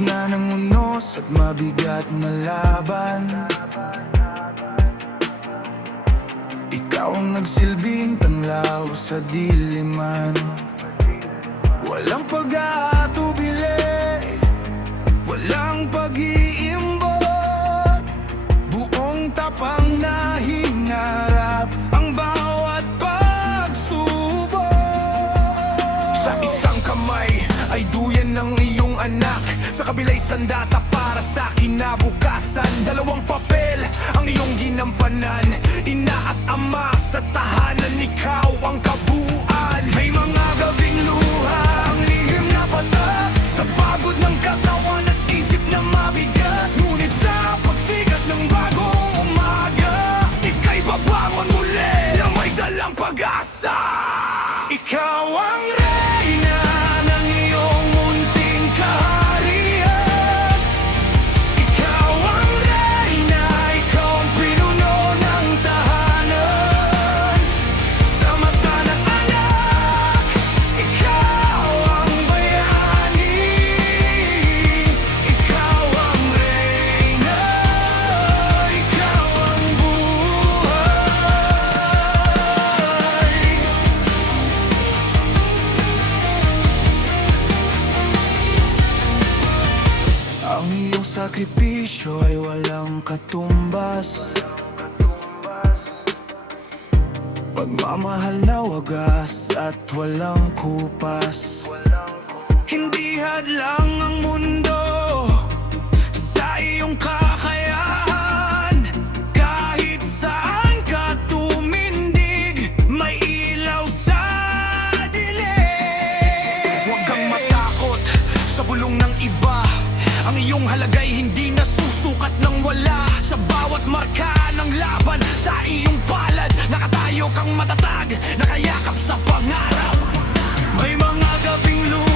gitna ng unos at mabigat na laban, ikaw ang nagsilbing tanglaw sa diliman. Walang pag-aatubili, walang pag-iimbot, buong tapang na hinarap ang bawat pagsubok. Sa isang kamay ay duyan ng iyong anak, sa kabila'y sandata para sa kinabukasan. Dalawang papel ang iyong ginampanan, ina at ama sa tahanan, ikaw ang kabuuan. May mga gabing luha, ang lihim na patak, sa pagod ng katawan at isip na mabigat. Ngunit sa pagsikat ng bagong umaga, ika'y babangon muli na may dalang pag-asa. Ikaw ang reyna ng iyong munting kaharian. Ikaw ang reyna, ikaw ang pinuno ng tahanan. Sa mata ng anak, ikaw ang bayani. Ikaw ang reyna, ikaw ang buhay. Ang iyong sakripisyo ay walang katumbas, pagmamahal na wagas at walang kupas. Hindi hadlang ang mundo sa iyong kakayahan, kahit saan ka tumindig, may ilaw sa dilim. Huwag kang matakot sa bulong ng iba, ang iyong halagay hindi nasusukat ng wala. Sa bawat marka ng laban sa iyong palad, nakatayo kang matatag, nakayakap sa pangarap. May mga gabing luha,